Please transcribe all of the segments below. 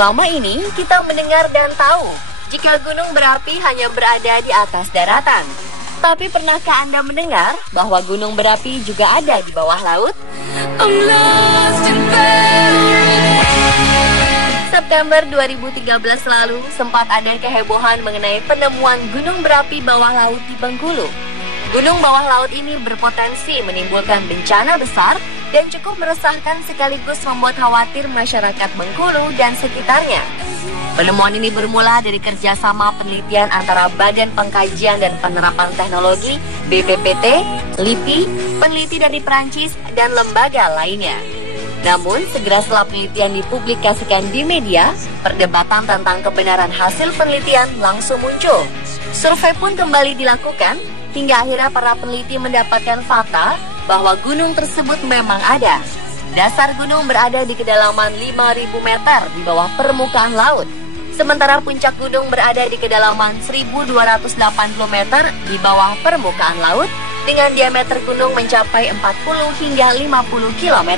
Selama ini kita mendengar dan tahu jika gunung berapi hanya berada di atas daratan. Tapi pernahkah Anda mendengar bahwa gunung berapi juga ada di bawah laut? September 2013 lalu sempat ada kehebohan mengenai penemuan gunung berapi bawah laut di Bengkulu. Gunung bawah laut ini berpotensi menimbulkan bencana besar dan cukup meresahkan sekaligus membuat khawatir masyarakat Bengkulu dan sekitarnya. Penemuan ini bermula dari kerjasama penelitian antara Badan Pengkajian dan Penerapan Teknologi (BPPT), LIPI, peneliti dari Prancis, dan lembaga lainnya. Namun, segera setelah penelitian dipublikasikan di media, perdebatan tentang kebenaran hasil penelitian langsung muncul. Survei pun kembali dilakukan, hingga akhirnya para peneliti mendapatkan fakta bahwa gunung tersebut memang ada. Dasar gunung berada di kedalaman 5.000 meter di bawah permukaan laut. Sementara puncak gunung berada di kedalaman 1.280 meter di bawah permukaan laut dengan diameter gunung mencapai 40 hingga 50 km.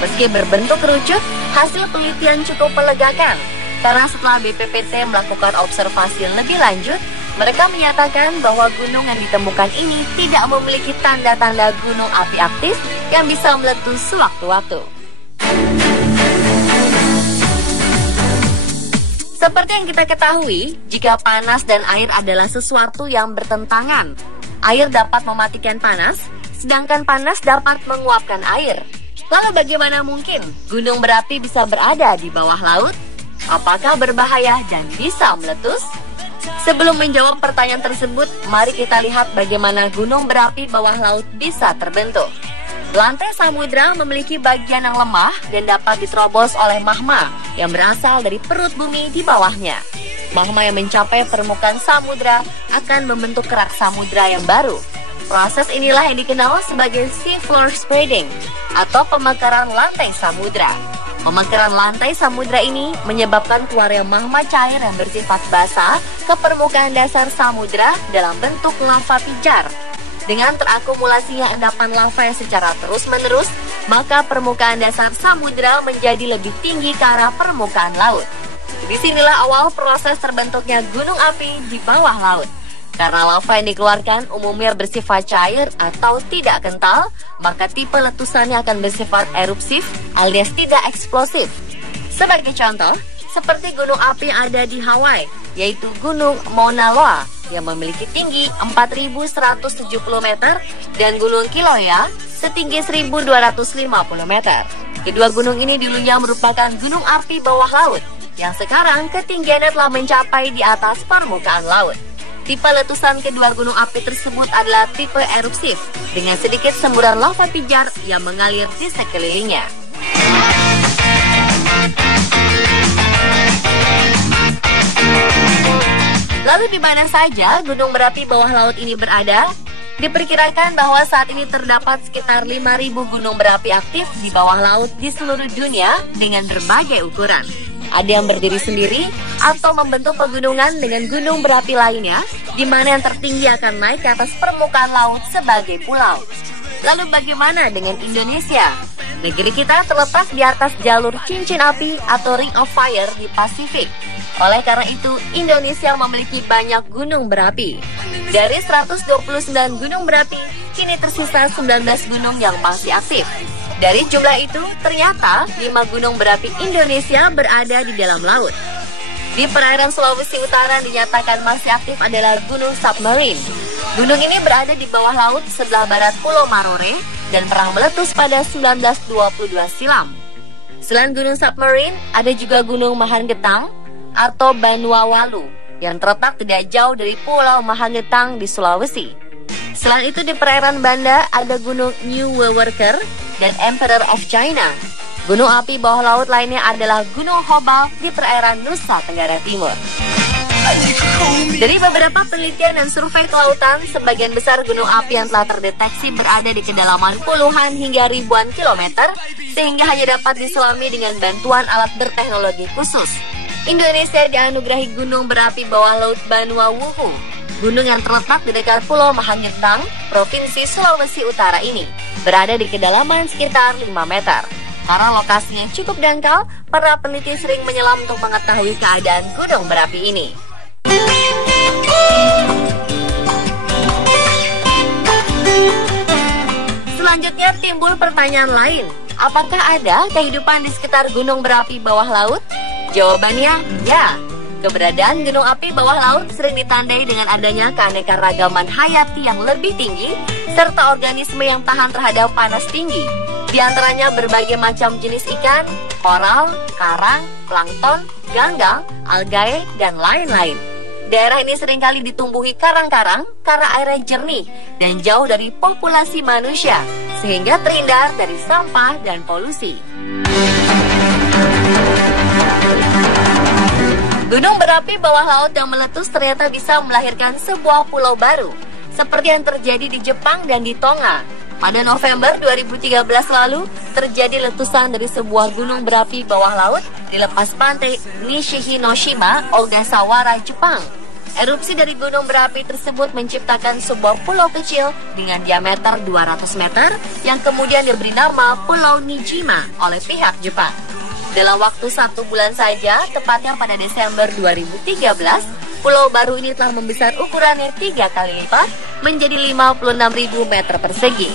Meski berbentuk kerucut, hasil penelitian cukup melegakan. Karena setelah BPPT melakukan observasi lebih lanjut, mereka menyatakan bahwa gunung yang ditemukan ini tidak memiliki tanda-tanda gunung api aktif yang bisa meletus sewaktu-waktu. Seperti yang kita ketahui, jika panas dan air adalah sesuatu yang bertentangan. Air dapat mematikan panas, sedangkan panas dapat menguapkan air. Lalu bagaimana mungkin gunung berapi bisa berada di bawah laut? Apakah berbahaya dan bisa meletus? Sebelum menjawab pertanyaan tersebut, mari kita lihat bagaimana gunung berapi bawah laut bisa terbentuk. Lantai samudra memiliki bagian yang lemah dan dapat diterobos oleh magma yang berasal dari perut bumi di bawahnya. Magma yang mencapai permukaan samudra akan membentuk kerak samudra yang baru. Proses inilah yang dikenal sebagai sea floor spreading atau pemekaran lantai samudra. Pemekaran lantai samudra ini menyebabkan keluarnya magma cair yang bersifat basah ke permukaan dasar samudra dalam bentuk lava pijar. Dengan terakumulasinya endapan lava yang secara terus-menerus, maka permukaan dasar samudra menjadi lebih tinggi ke arah permukaan laut. Disinilah awal proses terbentuknya gunung api di bawah laut. Karena lava yang dikeluarkan umumnya bersifat cair atau tidak kental, maka tipe letusannya akan bersifat erupsif alias tidak eksplosif. Sebagai contoh, seperti gunung api yang ada di Hawaii, yaitu Gunung Mauna Loa yang memiliki tinggi 4.170 meter dan Gunung Kilauea setinggi 1.250 meter. Kedua gunung ini dulunya merupakan gunung api bawah laut, yang sekarang ketinggiannya telah mencapai di atas permukaan laut. Tipe letusan kedua gunung api tersebut adalah tipe erupsif, dengan sedikit semburan lava pijar yang mengalir di sekelilingnya. Lalu di mana saja gunung berapi bawah laut ini berada? Diperkirakan bahwa saat ini terdapat sekitar 5.000 gunung berapi aktif di bawah laut di seluruh dunia dengan berbagai ukuran. Ada yang berdiri sendiri atau membentuk pegunungan dengan gunung berapi lainnya, di mana yang tertinggi akan naik ke atas permukaan laut sebagai pulau. Lalu bagaimana dengan Indonesia? Negeri kita terletak di atas jalur cincin api atau Ring of Fire di Pasifik. Oleh karena itu, Indonesia memiliki banyak gunung berapi. Dari 129 gunung berapi, kini tersisa 19 gunung yang masih aktif. Dari jumlah itu, ternyata 5 gunung berapi Indonesia berada di dalam laut. Di perairan Sulawesi Utara dinyatakan masih aktif adalah Gunung Submarine. Gunung ini berada di bawah laut sebelah barat Pulau Marore dan pernah meletus pada 1922 silam. Selain Gunung Submarine, ada juga Gunung Mahangetang atau Banuawalu yang terletak tidak jauh dari Pulau Mahangetang di Sulawesi. Selain itu di perairan Banda ada Gunung New Wewerker dan Emperor of China. Gunung api bawah laut lainnya adalah Gunung Hobal di perairan Nusa Tenggara Timur. Dari beberapa penelitian dan survei kelautan, sebagian besar gunung api yang telah terdeteksi berada di kedalaman puluhan hingga ribuan kilometer, sehingga hanya dapat diselami dengan bantuan alat berteknologi khusus. Indonesia dianugerahi gunung berapi bawah laut Banuawuhu, gunung yang terletak di dekat Pulau Mahangetang, Provinsi Sulawesi Utara ini, berada di kedalaman sekitar 5 meter. Karena lokasinya cukup dangkal, para peneliti sering menyelam untuk mengetahui keadaan gunung berapi ini. Selanjutnya timbul pertanyaan lain. Apakah ada kehidupan di sekitar gunung berapi bawah laut? Jawabannya ya. Keberadaan gunung api bawah laut sering ditandai dengan adanya keanekaragaman hayati yang lebih tinggi serta organisme yang tahan terhadap panas tinggi. Di antaranya berbagai macam jenis ikan, koral, karang, plankton, ganggang, algae, dan lain-lain. Daerah ini seringkali ditumbuhi karang-karang karena airnya jernih dan jauh dari populasi manusia, sehingga terhindar dari sampah dan polusi. Gunung berapi bawah laut yang meletus ternyata bisa melahirkan sebuah pulau baru, seperti yang terjadi di Jepang dan di Tonga. Pada November 2013 lalu, terjadi letusan dari sebuah gunung berapi bawah laut di lepas pantai Nishihinoshima, Ogasawara, Jepang. Erupsi dari gunung berapi tersebut menciptakan sebuah pulau kecil dengan diameter 200 meter yang kemudian diberi nama Pulau Nijima oleh pihak Jepang. Dalam waktu 1 bulan saja, tepatnya pada Desember 2013, pulau baru ini telah membesar ukurannya 3 kali lipat menjadi 56.000 meter persegi.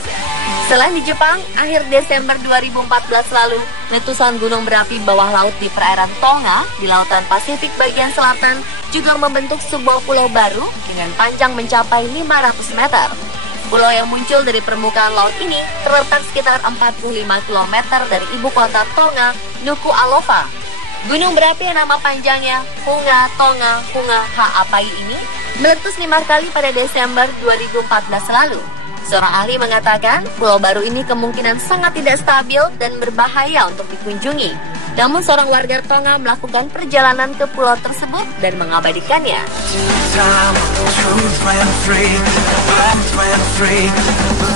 Selain di Jepang, akhir Desember 2014 lalu, letusan gunung berapi bawah laut di perairan Tonga di Lautan Pasifik bagian selatan juga membentuk sebuah pulau baru dengan panjang mencapai 500 meter. Pulau yang muncul dari permukaan laut ini terletak sekitar 45 km dari ibu kota Tonga, Nuku'alofa. Gunung berapi yang nama panjangnya Hunga Tonga Hunga Ha'apai ini meletus 5 kali pada Desember 2014 lalu. Seorang ahli mengatakan pulau baru ini kemungkinan sangat tidak stabil dan berbahaya untuk dikunjungi. Namun seorang warga Tonga melakukan perjalanan ke pulau tersebut dan mengabadikannya.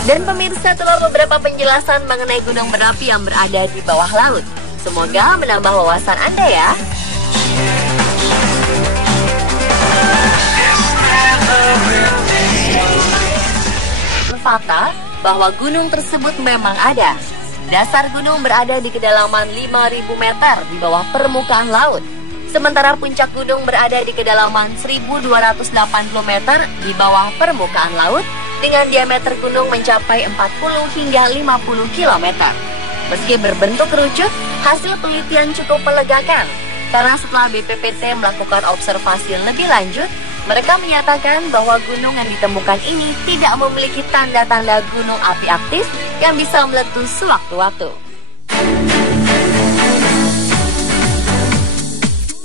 Dan pemirsa, telah beberapa penjelasan mengenai gunung berapi yang berada di bawah laut. Semoga menambah wawasan Anda ya. Fakta bahwa gunung tersebut memang ada. Dasar gunung berada di kedalaman 5.000 meter di bawah permukaan laut. Sementara puncak gunung berada di kedalaman 1.280 meter di bawah permukaan laut dengan diameter gunung mencapai 40 hingga 50 km. Meski berbentuk kerucut, hasil penelitian cukup melegakan. Karena setelah BPPT melakukan observasi lebih lanjut, mereka menyatakan bahwa gunung yang ditemukan ini tidak memiliki tanda-tanda gunung api aktif yang bisa meletus sewaktu-waktu.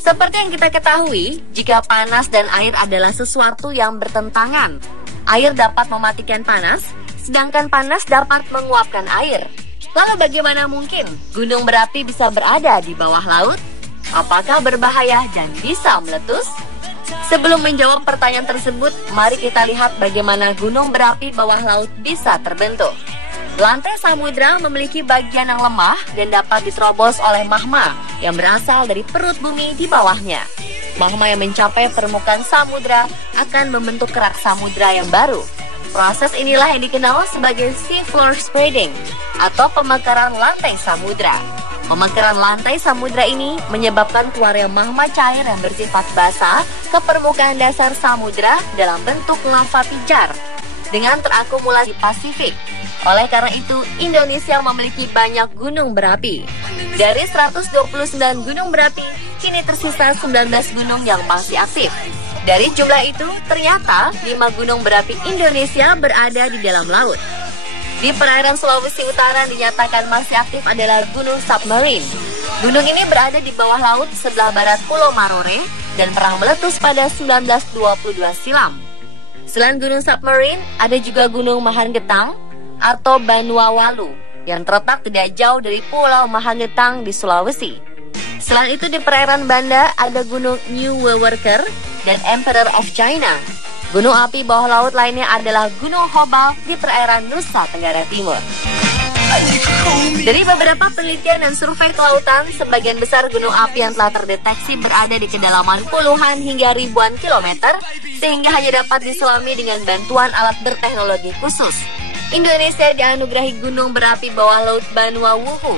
Seperti yang kita ketahui, jika panas dan air adalah sesuatu yang bertentangan, air dapat mematikan panas, sedangkan panas dapat menguapkan air. Lalu bagaimana mungkin gunung berapi bisa berada di bawah laut? Apakah berbahaya dan bisa meletus? Sebelum menjawab pertanyaan tersebut, mari kita lihat bagaimana gunung berapi bawah laut bisa terbentuk. Lantai samudra memiliki bagian yang lemah dan dapat diterobos oleh magma yang berasal dari perut bumi di bawahnya. Magma yang mencapai permukaan samudra akan membentuk kerak samudra yang baru. Proses inilah yang dikenal sebagai sea floor spreading atau pemekaran lantai samudra. Pemekaran lantai samudra ini menyebabkan keluarnya magma cair yang bersifat basah ke permukaan dasar samudra dalam bentuk lava pijar dengan terakumulasi Pasifik. Oleh karena itu, Indonesia memiliki banyak gunung berapi. Dari 129 gunung berapi, kini tersisa 19 gunung yang masih aktif. Dari jumlah itu, ternyata 5 gunung berapi Indonesia berada di dalam laut. Di perairan Sulawesi Utara dinyatakan masih aktif adalah Gunung Submarine. Gunung ini berada di bawah laut sebelah barat Pulau Marore dan pernah meletus pada 1922 silam. Selain Gunung Submarine, ada juga Gunung Mahangetang atau Banuawalu yang terletak tidak jauh dari Pulau Mahangetang di Sulawesi. Selain itu di perairan Banda ada Gunung New Wewerker dan Emperor of China. Gunung api bawah laut lainnya adalah Gunung Hobal di perairan Nusa Tenggara Timur. Dari beberapa penelitian dan survei kelautan, sebagian besar gunung api yang telah terdeteksi berada di kedalaman puluhan hingga ribuan kilometer, sehingga hanya dapat diselami dengan bantuan alat berteknologi khusus. Indonesia dianugerahi gunung berapi bawah laut Banuawuhu.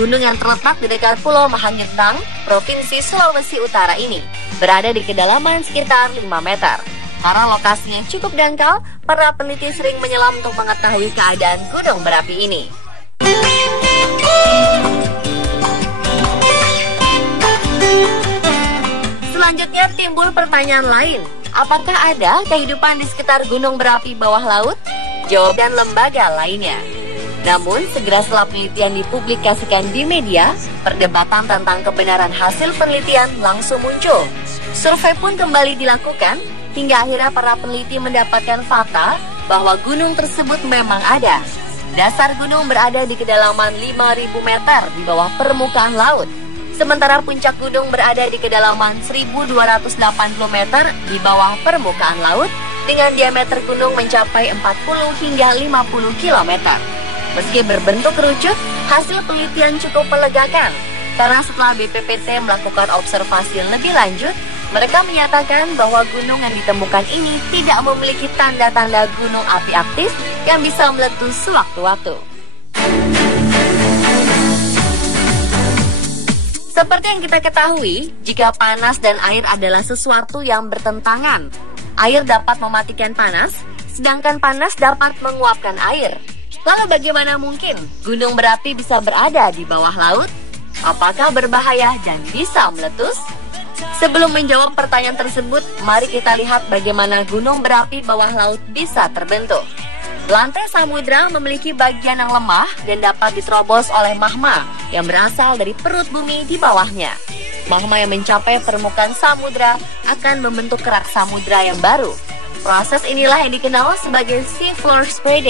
gunung yang terletak di dekat Pulau Mahangintang, Provinsi Sulawesi Utara ini berada di kedalaman sekitar 5 meter. Karena lokasinya cukup dangkal, para peneliti sering menyelam untuk mengetahui keadaan gunung berapi ini. Selanjutnya timbul pertanyaan lain. Apakah ada kehidupan di sekitar gunung berapi bawah laut? Jawaban lembaga lainnya. Namun, segera setelah penelitian dipublikasikan di media, perdebatan tentang kebenaran hasil penelitian langsung muncul. Survei pun kembali dilakukan, hingga akhirnya para peneliti mendapatkan fakta bahwa gunung tersebut memang ada. Dasar gunung berada di kedalaman 5.000 meter di bawah permukaan laut. Sementara puncak gunung berada di kedalaman 1.280 meter di bawah permukaan laut dengan diameter gunung mencapai 40 hingga 50 km. Meski berbentuk kerucut, hasil penelitian cukup melegakan. Karena setelah BPPT melakukan observasi lebih lanjut, mereka menyatakan bahwa gunung yang ditemukan ini tidak memiliki tanda-tanda gunung api aktif yang bisa meletus sewaktu-waktu. Seperti yang kita ketahui, jika panas dan air adalah sesuatu yang bertentangan, air dapat mematikan panas, sedangkan panas dapat menguapkan air. Lalu bagaimana mungkin gunung berapi bisa berada di bawah laut? Apakah berbahaya dan bisa meletus? Sebelum menjawab pertanyaan tersebut, mari kita lihat bagaimana gunung berapi bawah laut bisa terbentuk. Lantai samudra memiliki bagian yang lemah dan dapat diterobos oleh magma yang berasal dari perut bumi di bawahnya. Magma yang mencapai permukaan samudra akan membentuk kerak samudra yang baru. Proses inilah yang dikenal sebagai seafloor spreading.